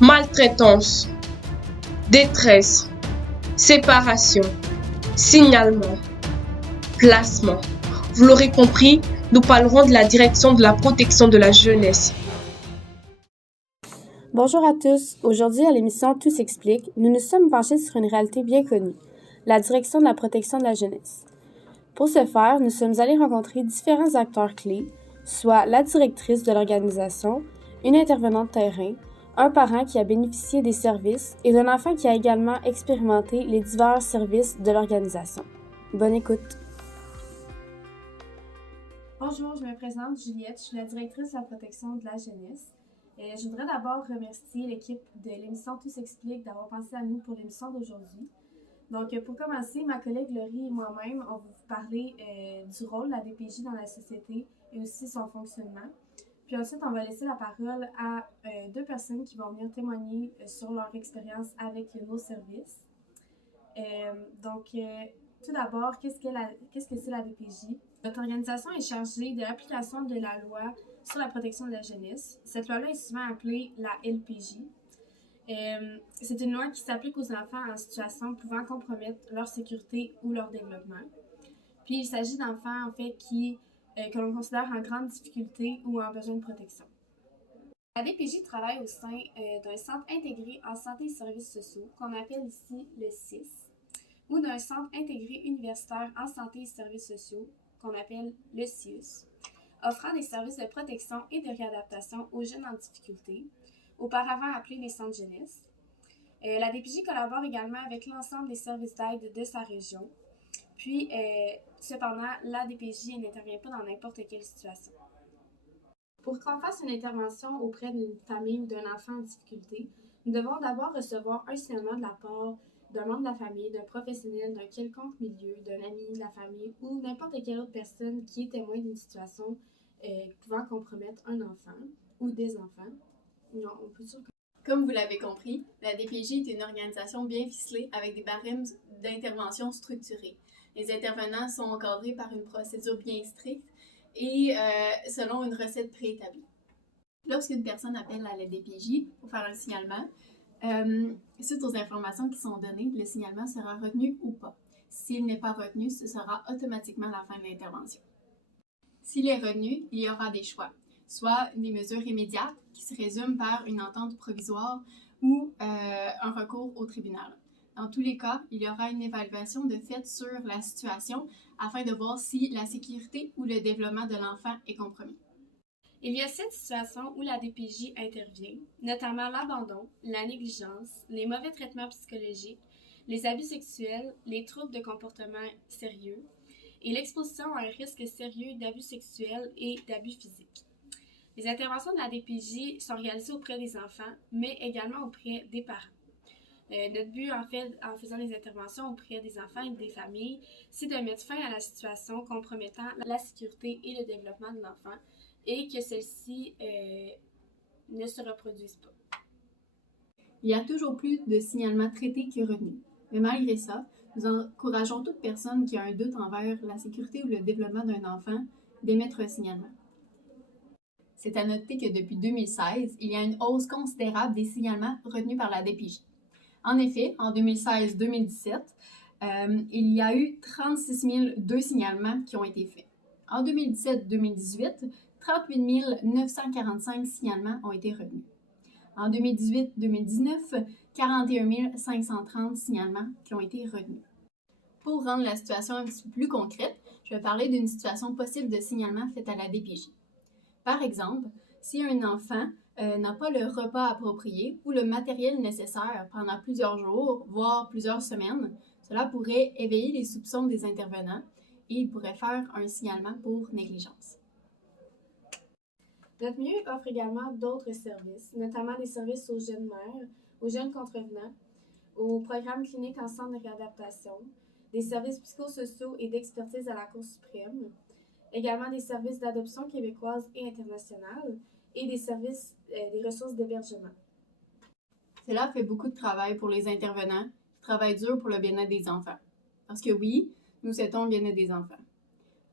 maltraitance, détresse, séparation, signalement, placement. Vous l'aurez compris, nous parlerons de la direction de la protection de la jeunesse. Bonjour à tous. Aujourd'hui, à l'émission Tout s'explique, nous nous sommes penchés sur une réalité bien connue, la direction de la protection de la jeunesse. Pour ce faire, nous sommes allés rencontrer différents acteurs clés, soit la directrice de l'organisation, une intervenante terrain, un parent qui a bénéficié des services et d'un enfant qui a également expérimenté les divers services de l'organisation. Bonne écoute! Bonjour, je me présente Juliette, je suis la directrice de la protection de la jeunesse. Je voudrais d'abord remercier l'équipe de l'émission Tout s'explique d'avoir pensé à nous pour l'émission d'aujourd'hui. Donc, pour commencer, ma collègue Laurie et moi-même, on va vous parler du rôle de la DPJ dans la société et aussi son fonctionnement. Puis ensuite, on va laisser la parole à deux personnes qui vont venir témoigner sur leur expérience avec nos services. Tout d'abord, qu'est-ce que c'est la DPJ? Notre organisation est chargée de l'application de la loi sur la protection de la jeunesse. Cette loi-là est souvent appelée la LPJ. C'est une loi qui s'applique aux enfants en situation pouvant compromettre leur sécurité ou leur développement. Puis il s'agit d'enfants en fait que l'on considère en grande difficulté ou en besoin de protection. La DPJ travaille au sein d'un centre intégré en santé et services sociaux qu'on appelle ici le CIS ou d'un centre intégré universitaire en santé et services sociaux qu'on appelle le CIUS, offrant des services de protection et de réadaptation aux jeunes en difficulté, auparavant appelés les centres jeunesse. La DPJ collabore également avec l'ensemble des services d'aide de sa région. Puis, cependant, la DPJ n'intervient pas dans n'importe quelle situation. Pour qu'on fasse une intervention auprès d'une famille ou d'un enfant en difficulté, nous devons d'abord recevoir un signalement de la part d'un membre de la famille, d'un professionnel, d'un quelconque milieu, d'un ami de la famille ou n'importe quelle autre personne qui est témoin d'une situation pouvant compromettre un enfant ou des enfants. Non, on peut dire que... Comme vous l'avez compris, la DPJ est une organisation bien ficelée avec des barèmes d'intervention structurés. Les intervenants sont encadrés par une procédure bien stricte et selon une recette préétablie. Lorsqu'une personne appelle à la DPJ pour faire un signalement, suite aux informations qui sont données, le signalement sera retenu ou pas. S'il n'est pas retenu, ce sera automatiquement la fin de l'intervention. S'il est retenu, il y aura des choix, soit des mesures immédiates qui se résument par une entente provisoire ou un recours au tribunal. Dans tous les cas, il y aura une évaluation de fait sur la situation afin de voir si la sécurité ou le développement de l'enfant est compromis. Il y a 7 situations où la DPJ intervient, notamment l'abandon, la négligence, les mauvais traitements psychologiques, les abus sexuels, les troubles de comportement sérieux et l'exposition à un risque sérieux d'abus sexuels et d'abus physiques. Les interventions de la DPJ sont réalisées auprès des enfants, mais également auprès des parents. Notre but, en fait, en faisant des interventions auprès des enfants et des familles, c'est de mettre fin à la situation compromettant la sécurité et le développement de l'enfant et que celle-ci ne se reproduise pas. Il y a toujours plus de signalements traités que retenus. Mais malgré ça, nous encourageons toute personne qui a un doute envers la sécurité ou le développement d'un enfant d'émettre un signalement. C'est à noter que depuis 2016, il y a une hausse considérable des signalements retenus par la DPJ. En effet, en 2016-2017, il y a eu 36 002 signalements qui ont été faits. En 2017-2018, 38 945 signalements ont été retenus. En 2018-2019, 41 530 signalements qui ont été retenus. Pour rendre la situation un petit peu plus concrète, je vais parler d'une situation possible de signalement faite à la DPJ. Par exemple, si un enfant n'a pas le repas approprié ou le matériel nécessaire pendant plusieurs jours, voire plusieurs semaines, cela pourrait éveiller les soupçons des intervenants et il pourrait faire un signalement pour négligence. Notre milieu offre également d'autres services, notamment des services aux jeunes mères, aux jeunes contrevenants, aux programmes cliniques en centre de réadaptation, des services psychosociaux et d'expertise à la Cour suprême, également des services d'adoption québécoise et internationale et des services des ressources d'hébergement. Cela fait beaucoup de travail pour les intervenants qui travaillent dur pour le bien-être des enfants. Parce que oui, nous souhaitons le bien-être des enfants.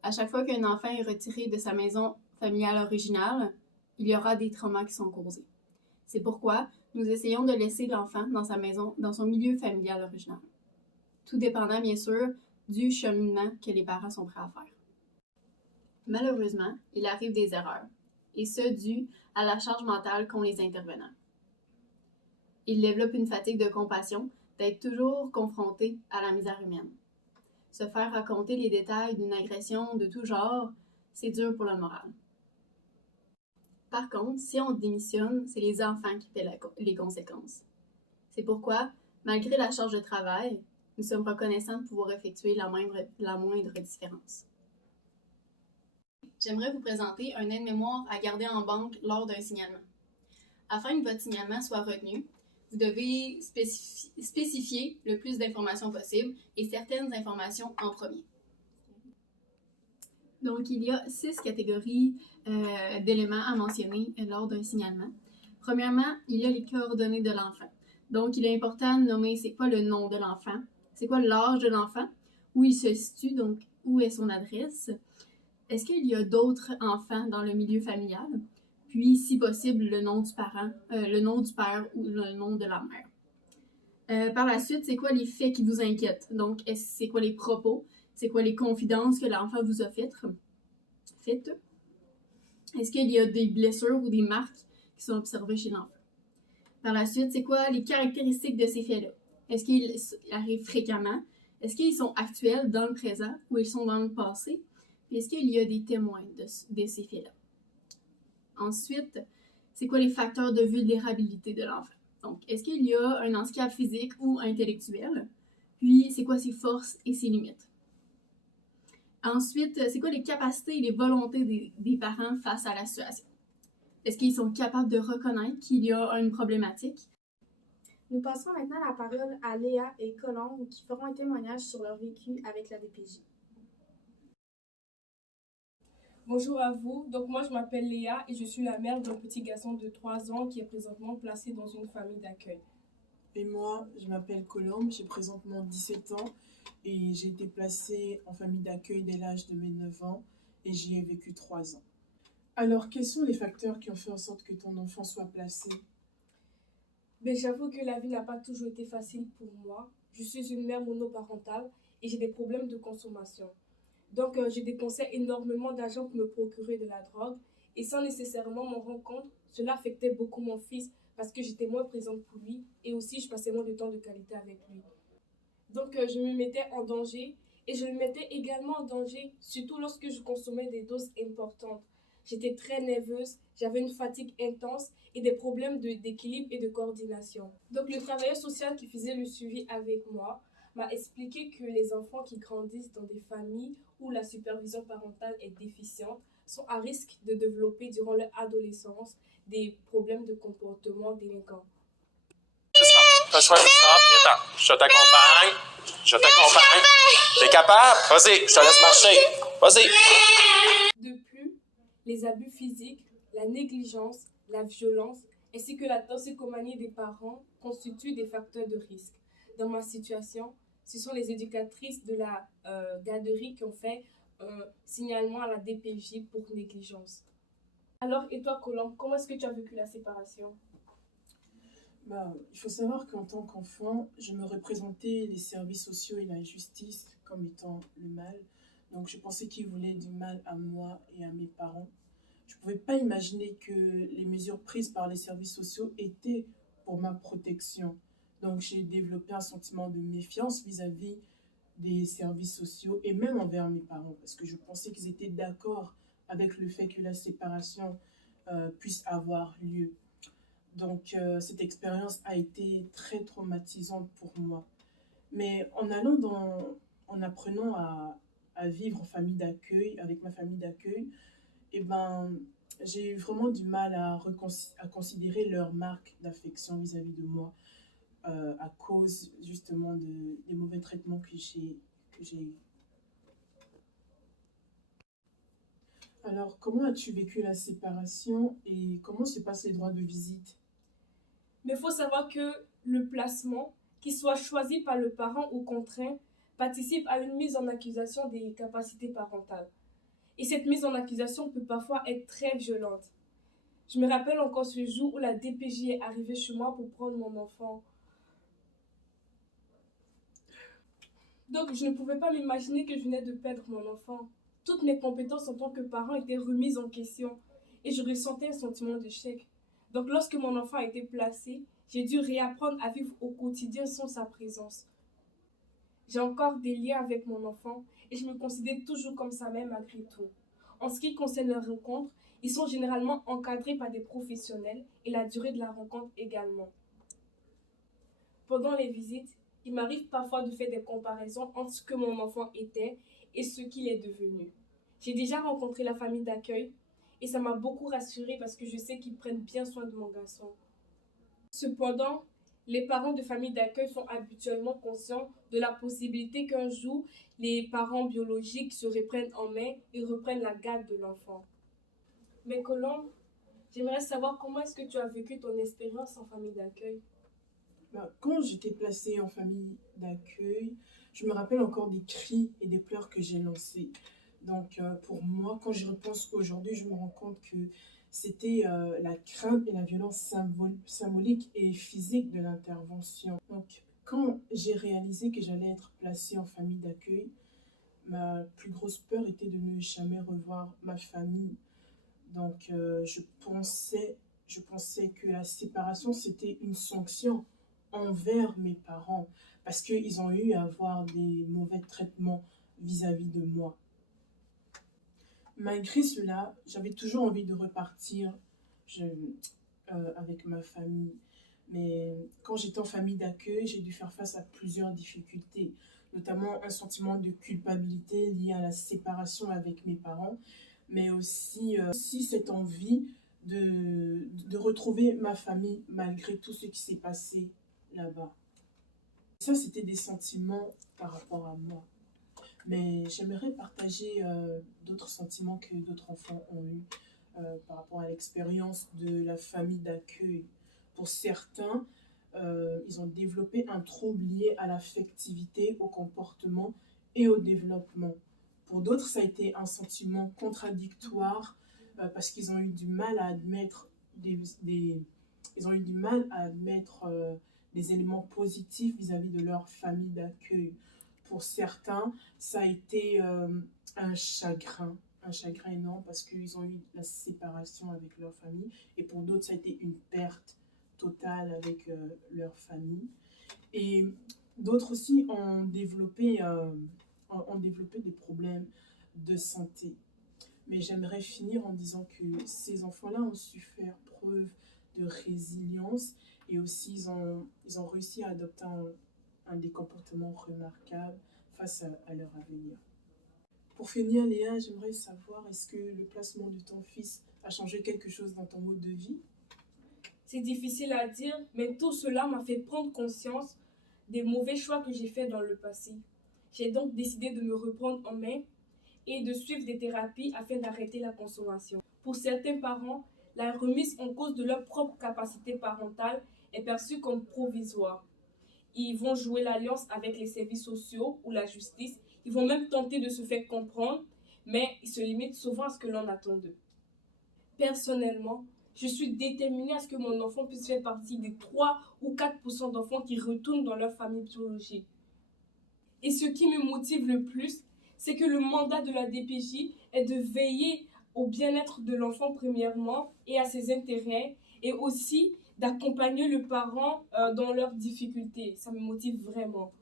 À chaque fois qu'un enfant est retiré de sa maison familiale originale, il y aura des traumas qui sont causés. C'est pourquoi nous essayons de laisser l'enfant dans sa maison, dans son milieu familial original. Tout dépendant, bien sûr, du cheminement que les parents sont prêts à faire. Malheureusement, il arrive des erreurs, et ce dû à la charge mentale qu'ont les intervenants. Ils développent une fatigue de compassion d'être toujours confrontés à la misère humaine. Se faire raconter les détails d'une agression de tout genre, c'est dur pour le moral. Par contre, si on démissionne, c'est les enfants qui paient les conséquences. C'est pourquoi, malgré la charge de travail, nous sommes reconnaissants de pouvoir effectuer la moindre différence. J'aimerais vous présenter un aide-mémoire à garder en banque lors d'un signalement. Afin que votre signalement soit retenu, vous devez spécifier le plus d'informations possible et certaines informations en premier. Donc, il y a 6 catégories d'éléments à mentionner lors d'un signalement. Premièrement, il y a les coordonnées de l'enfant. Donc, il est important de nommer c'est quoi le nom de l'enfant, c'est quoi l'âge de l'enfant, où il se situe, donc où est son adresse, est-ce qu'il y a d'autres enfants dans le milieu familial, puis, si possible, le nom du parent, le nom du père ou le nom de la mère. Par la suite, c'est quoi les faits qui vous inquiètent? Donc, c'est quoi les propos? C'est quoi les confidences que l'enfant vous a faites? Est-ce qu'il y a des blessures ou des marques qui sont observées chez l'enfant? Par la suite, c'est quoi les caractéristiques de ces faits-là? Est-ce qu'ils arrivent fréquemment? Est-ce qu'ils sont actuels dans le présent ou ils sont dans le passé? Puis est-ce qu'il y a des témoins de ces faits-là? Ensuite, c'est quoi les facteurs de vulnérabilité de l'enfant? Donc, est-ce qu'il y a un handicap physique ou intellectuel? Puis, c'est quoi ses forces et ses limites? Ensuite, c'est quoi les capacités et les volontés des parents face à la situation? Est-ce qu'ils sont capables de reconnaître qu'il y a une problématique? Nous passerons maintenant la parole à Léa et Colombe qui feront un témoignage sur leur vécu avec la DPJ. Bonjour à vous, donc moi je m'appelle Léa et je suis la mère d'un petit garçon de 3 ans qui est présentement placé dans une famille d'accueil. Et moi, je m'appelle Colombe, j'ai présentement 17 ans et j'ai été placée en famille d'accueil dès l'âge de mes 9 ans et j'y ai vécu 3 ans. Alors, quels sont les facteurs qui ont fait en sorte que ton enfant soit placé? J'avoue que la vie n'a pas toujours été facile pour moi. Je suis une mère monoparentale et j'ai des problèmes de consommation. Donc j'ai dépensé énormément d'argent pour me procurer de la drogue et sans nécessairement m'en rendre compte, cela affectait beaucoup mon fils parce que j'étais moins présente pour lui et aussi je passais moins de temps de qualité avec lui. Donc je me mettais en danger et je le mettais également en danger, surtout lorsque je consommais des doses importantes. J'étais très nerveuse, j'avais une fatigue intense et des problèmes d'équilibre et de coordination. Donc le travailleur social qui faisait le suivi avec moi m'a expliqué que les enfants qui grandissent dans des familles où la supervision parentale est déficiente sont à risque de développer durant leur adolescence des problèmes de comportement délinquant. T'as choisi ça, viens-t'en. Je t'accompagne. T'es capable? Vas-y, je te laisse marcher. Vas-y. De plus, les abus physiques, la négligence, la violence, ainsi que la toxicomanie des parents constituent des facteurs de risque. Dans ma situation, ce sont les éducatrices de la garderie qui ont fait un signalement à la DPJ pour négligence. Alors, et toi, Colombe, comment est-ce que tu as vécu la séparation? Il faut savoir qu'en tant qu'enfant, je me représentais les services sociaux et la justice comme étant le mal. Donc, je pensais qu'ils voulaient du mal à moi et à mes parents. Je ne pouvais pas imaginer que les mesures prises par les services sociaux étaient pour ma protection. Donc, j'ai développé un sentiment de méfiance vis-à-vis des services sociaux et même envers mes parents parce que je pensais qu'ils étaient d'accord avec le fait que la séparation puisse avoir lieu. Donc, cette expérience a été très traumatisante pour moi. Mais en apprenant à vivre en famille d'accueil, avec ma famille d'accueil, j'ai eu vraiment du mal à considérer leur marque d'affection vis-à-vis de moi à cause justement des mauvais traitements que j'ai eus. Alors, comment as-tu vécu la séparation et comment se passent les droits de visite? Mais il faut savoir que le placement, qu'il soit choisi par le parent ou contraint, participe à une mise en accusation des capacités parentales. Et cette mise en accusation peut parfois être très violente. Je me rappelle encore ce jour où la DPJ est arrivée chez moi pour prendre mon enfant. Donc, je ne pouvais pas m'imaginer que je venais de perdre mon enfant. Toutes mes compétences en tant que parent étaient remises en question et je ressentais un sentiment d'échec. Donc, lorsque mon enfant a été placé, j'ai dû réapprendre à vivre au quotidien sans sa présence. J'ai encore des liens avec mon enfant et je me considère toujours comme sa mère malgré tout. En ce qui concerne leurs rencontres, ils sont généralement encadrés par des professionnels et la durée de la rencontre également. Pendant les visites, il m'arrive parfois de faire des comparaisons entre ce que mon enfant était et ce qu'il est devenu. J'ai déjà rencontré la famille d'accueil et ça m'a beaucoup rassurée parce que je sais qu'ils prennent bien soin de mon garçon. Cependant, les parents de famille d'accueil sont habituellement conscients de la possibilité qu'un jour, les parents biologiques se reprennent en main et reprennent la garde de l'enfant. Mais Colombe, j'aimerais savoir comment est-ce que tu as vécu ton expérience en famille d'accueil. Quand j'étais placée en famille d'accueil, je me rappelle encore des cris et des pleurs que j'ai lancés. Donc, pour moi, quand j'y repense aujourd'hui, je me rends compte que c'était la crainte et la violence symbolique et physique de l'intervention. Donc, quand j'ai réalisé que j'allais être placée en famille d'accueil, ma plus grosse peur était de ne jamais revoir ma famille. Donc, je pensais que la séparation, c'était une sanction envers mes parents parce qu'ils ont eu à avoir des mauvais traitements vis-à-vis de moi. Malgré cela, j'avais toujours envie de repartir avec ma famille. Mais quand j'étais en famille d'accueil, j'ai dû faire face à plusieurs difficultés, notamment un sentiment de culpabilité lié à la séparation avec mes parents, mais aussi cette envie de retrouver ma famille malgré tout ce qui s'est passé là-bas. Ça, c'était des sentiments par rapport à moi. Mais j'aimerais partager d'autres sentiments que d'autres enfants ont eu par rapport à l'expérience de la famille d'accueil. Pour certains, ils ont développé un trouble lié à l'affectivité, au comportement et au développement. Pour d'autres, ça a été un sentiment contradictoire parce qu'ils ont eu du mal à admettre ils ont eu du mal à admettre des éléments positifs vis-à-vis de leur famille d'accueil. Pour certains, ça a été un chagrin énorme parce qu'ils ont eu la séparation avec leur famille. Et pour d'autres, ça a été une perte totale avec leur famille. Et d'autres aussi ont développé des problèmes de santé. Mais j'aimerais finir en disant que ces enfants-là ont su faire preuve de résilience et aussi ils ont réussi à adopter des comportements remarquables face à leur avenir. Pour finir, Léa, j'aimerais savoir, est-ce que le placement de ton fils a changé quelque chose dans ton mode de vie? C'est difficile à dire, mais tout cela m'a fait prendre conscience des mauvais choix que j'ai faits dans le passé. J'ai donc décidé de me reprendre en main et de suivre des thérapies afin d'arrêter la consommation. Pour certains parents, la remise en cause de leur propre capacité parentale est perçue comme provisoire. Ils vont jouer l'alliance avec les services sociaux ou la justice. Ils vont même tenter de se faire comprendre, mais ils se limitent souvent à ce que l'on attend d'eux. Personnellement, je suis déterminée à ce que mon enfant puisse faire partie des 3 ou 4% d'enfants qui retournent dans leur famille biologique. Et ce qui me motive le plus, c'est que le mandat de la DPJ est de veiller au bien-être de l'enfant premièrement et à ses intérêts et aussi d'accompagner le parent dans leurs difficultés. Ça me motive vraiment.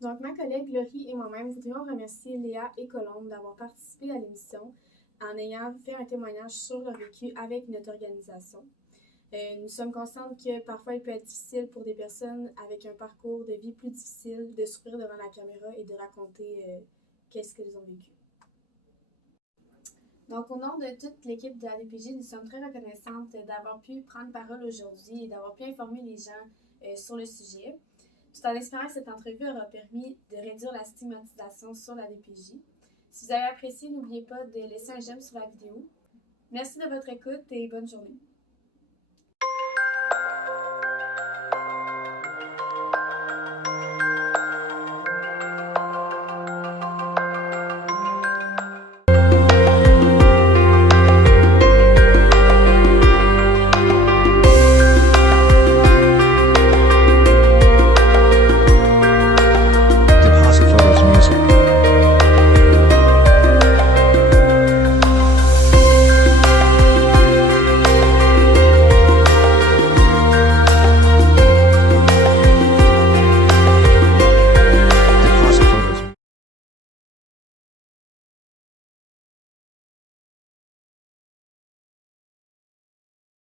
Donc, ma collègue Laurie et moi-même voudrions remercier Léa et Colombe d'avoir participé à l'émission en ayant fait un témoignage sur leur vécu avec notre organisation. Nous sommes conscientes que parfois il peut être difficile pour des personnes avec un parcours de vie plus difficile de s'ouvrir devant la caméra et de raconter qu'est-ce qu'ils ont vécu. Donc, au nom de toute l'équipe de la DPJ, nous sommes très reconnaissantes d'avoir pu prendre parole aujourd'hui et d'avoir pu informer les gens sur le sujet, tout en espérant que cette entrevue aura permis de réduire la stigmatisation sur la DPJ. Si vous avez apprécié, n'oubliez pas de laisser un j'aime sur la vidéo. Merci de votre écoute et bonne journée.